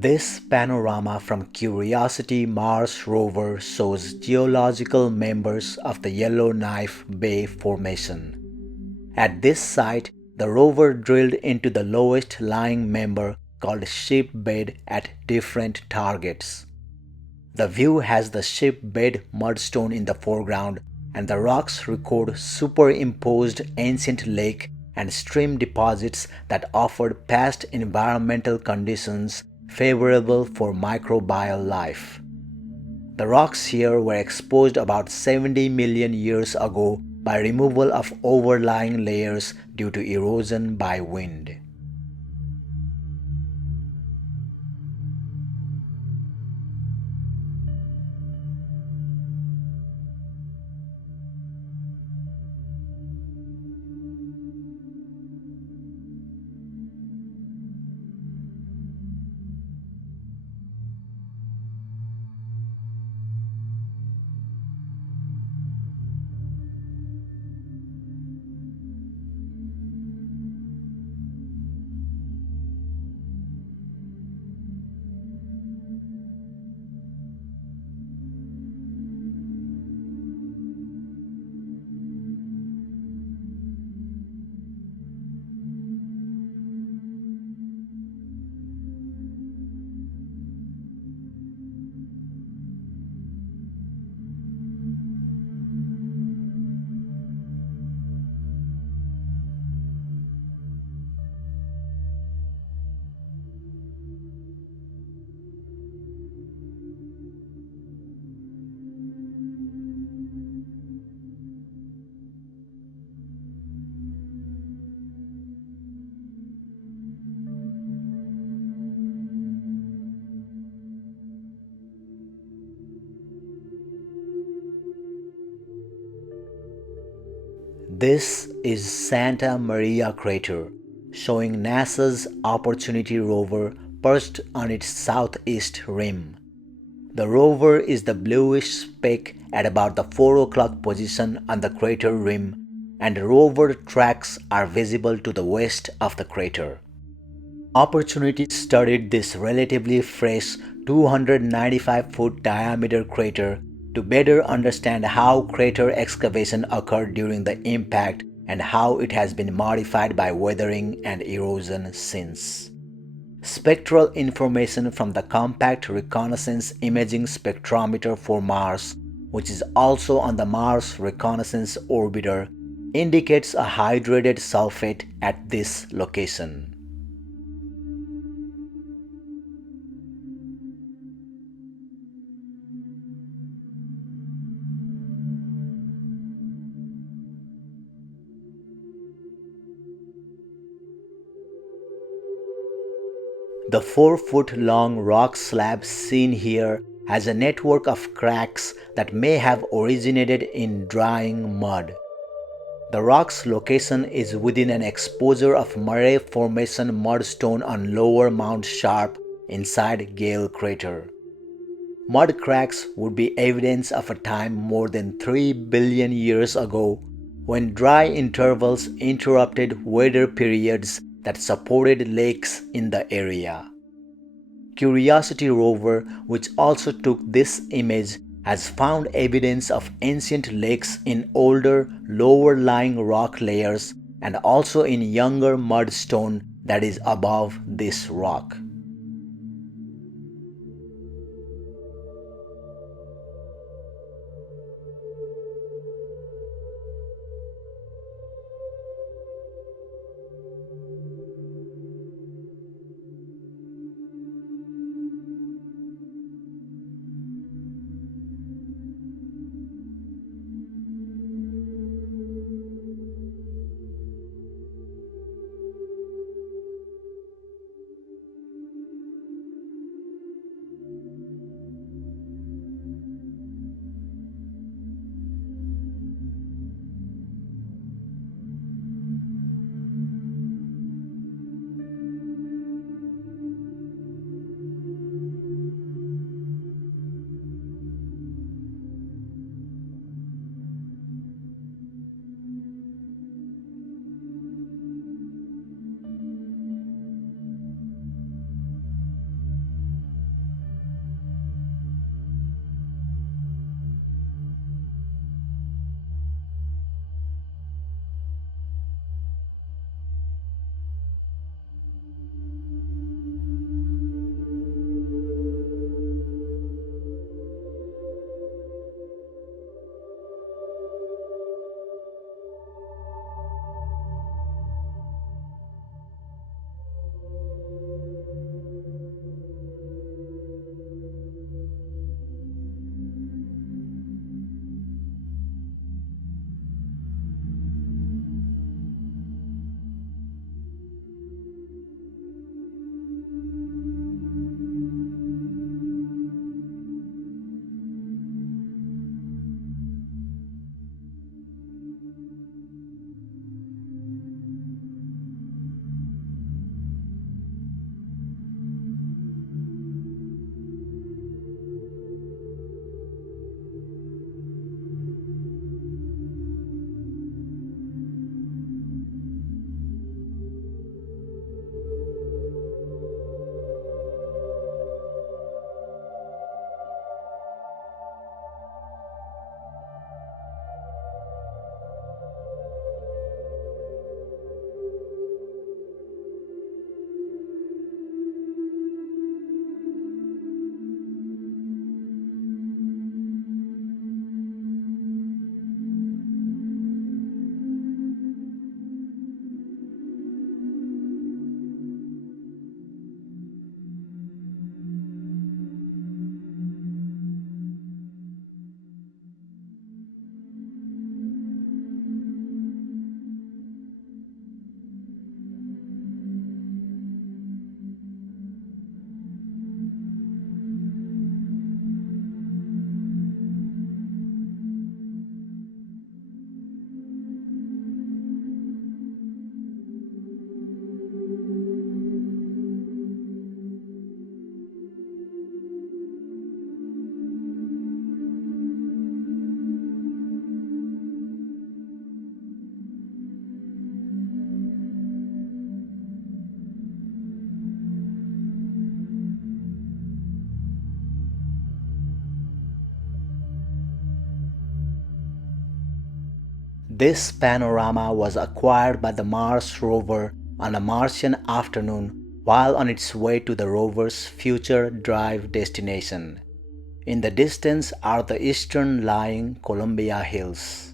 This panorama from Curiosity Mars rover shows geological members of the Yellowknife Bay Formation. At this site, the rover drilled into the lowest lying member called ship bed at different targets. The view has the ship bed mudstone in the foreground, and the rocks record superimposed ancient lake and stream deposits that offered past environmental conditions favorable for microbial life. The rocks here were exposed about 70 million years ago by removal of overlying layers due to erosion by wind. This is Santa Maria Crater, showing NASA's Opportunity rover perched on its southeast rim. The rover is the bluish speck at about the 4 o'clock position on the crater rim, and rover tracks are visible to the west of the crater. Opportunity studied this relatively fresh 295-foot diameter crater to better understand how crater excavation occurred during the impact and how it has been modified by weathering and erosion since. Spectral information from the Compact Reconnaissance Imaging Spectrometer for Mars, which is also on the Mars Reconnaissance Orbiter, indicates a hydrated sulfate at this location. The 4-foot-long rock slab seen here has a network of cracks that may have originated in drying mud. The rock's location is within an exposure of Murray Formation mudstone on Lower Mount Sharp inside Gale Crater. Mud cracks would be evidence of a time more than 3 billion years ago when dry intervals interrupted weather periods that supported lakes in the area. Curiosity rover, which also took this image, has found evidence of ancient lakes in older, lower-lying rock layers and also in younger mudstone that is above this rock. This panorama was acquired by the Mars rover on a Martian afternoon while on its way to the rover's future drive destination. In the distance are the eastern lying Colombia Hills.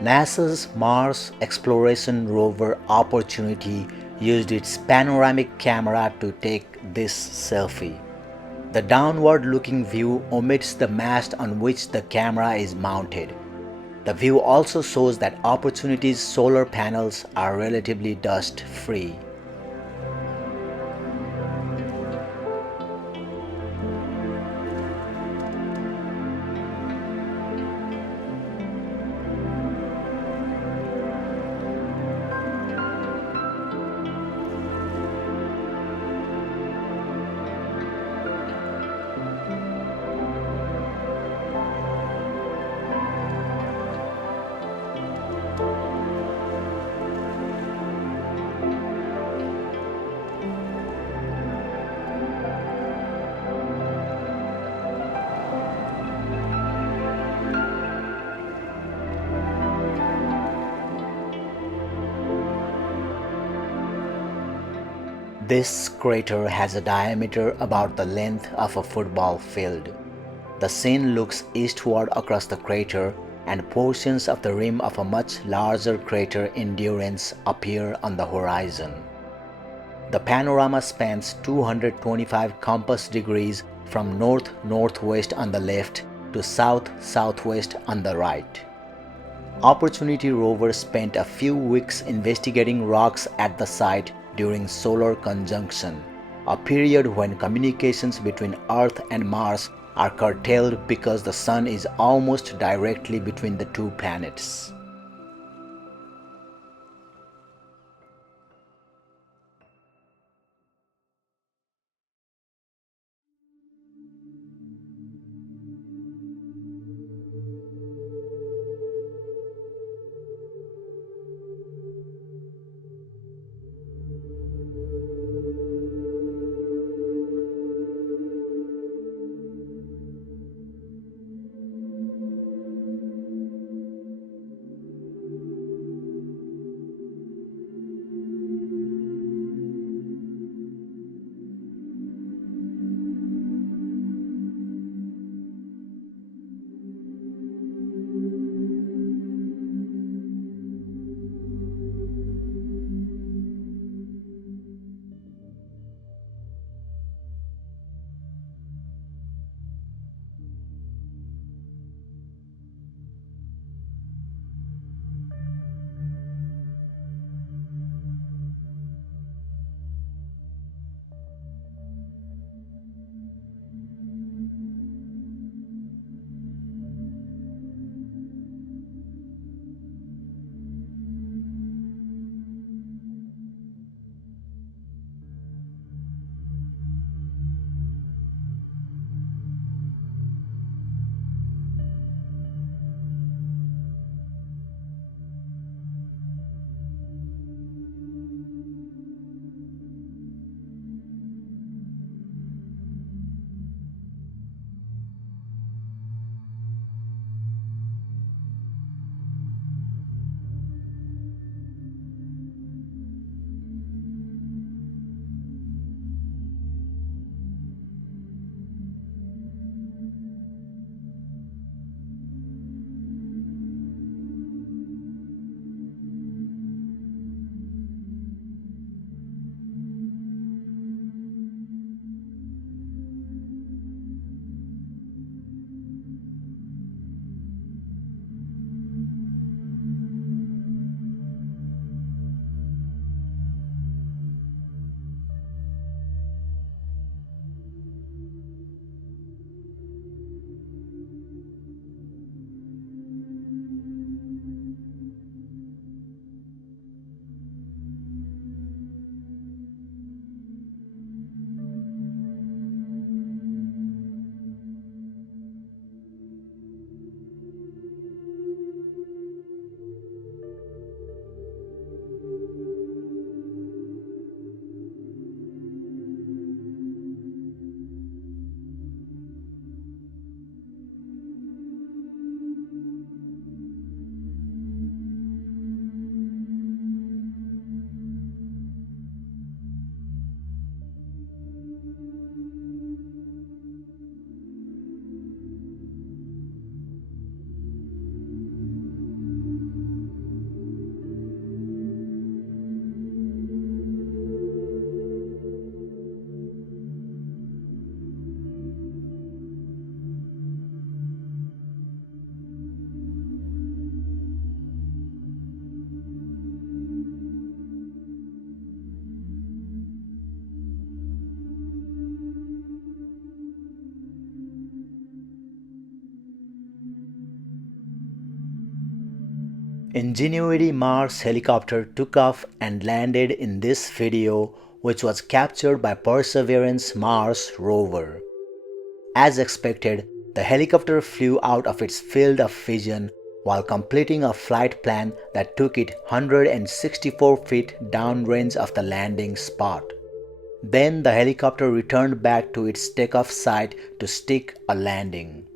NASA's Mars Exploration Rover Opportunity used its panoramic camera to take this selfie. The downward-looking view omits the mast on which the camera is mounted. The view also shows that Opportunity's solar panels are relatively dust-free. This crater has a diameter about the length of a football field. The scene looks eastward across the crater, and portions of the rim of a much larger crater Endurance appear on the horizon. The panorama spans 225 compass degrees from north-northwest on the left to south-southwest on the right. Opportunity rover spent a few weeks investigating rocks at the site during solar conjunction, a period when communications between Earth and Mars are curtailed because the Sun is almost directly between the two planets. Ingenuity Mars helicopter took off and landed in this video, which was captured by Perseverance Mars rover. As expected, the helicopter flew out of its field of vision while completing a flight plan that took it 164 feet downrange of the landing spot. Then the helicopter returned back to its takeoff site to stick a landing.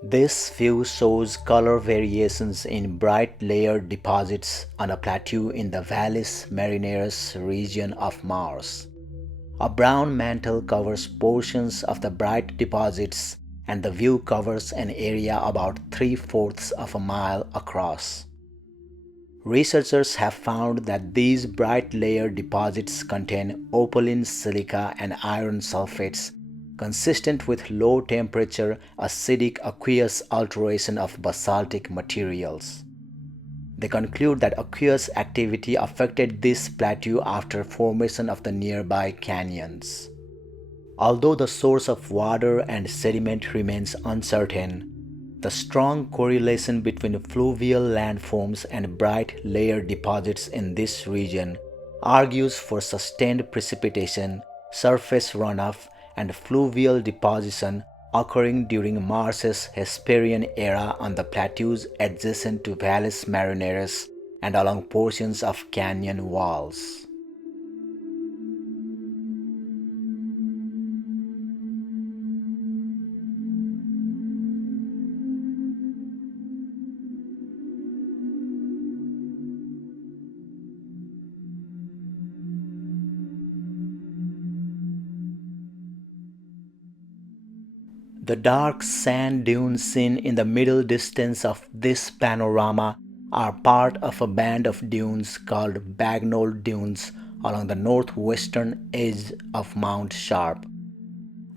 This view shows color variations in bright layered deposits on a plateau in the Valles Marineris region of Mars. A brown mantle covers portions of the bright deposits, and the view covers an area about 3/4 of a mile across. Researchers have found that these bright layered deposits contain opaline silica and iron sulfates, consistent with low temperature acidic aqueous alteration of basaltic materials. They conclude that aqueous activity affected this plateau after formation of the nearby canyons. Although the source of water and sediment remains uncertain, the strong correlation between fluvial landforms and bright layered deposits in this region argues for sustained precipitation, surface runoff, and fluvial deposition occurring during Mars's Hesperian era on the plateaus adjacent to Valles Marineris and along portions of canyon walls. The dark sand dunes seen in the middle distance of this panorama are part of a band of dunes called Bagnol Dunes along the northwestern edge of Mount Sharp.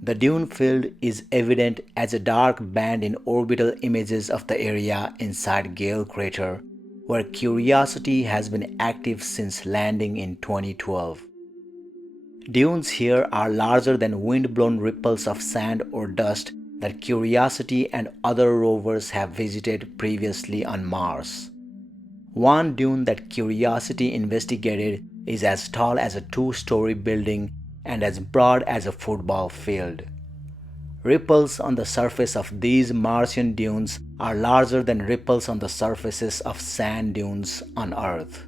The dune field is evident as a dark band in orbital images of the area inside Gale Crater, where Curiosity has been active since landing in 2012. Dunes here are larger than wind-blown ripples of sand or dust that Curiosity and other rovers have visited previously on Mars. One dune that Curiosity investigated is as tall as a 2-story building and as broad as a football field. Ripples on the surface of these Martian dunes are larger than ripples on the surfaces of sand dunes on Earth.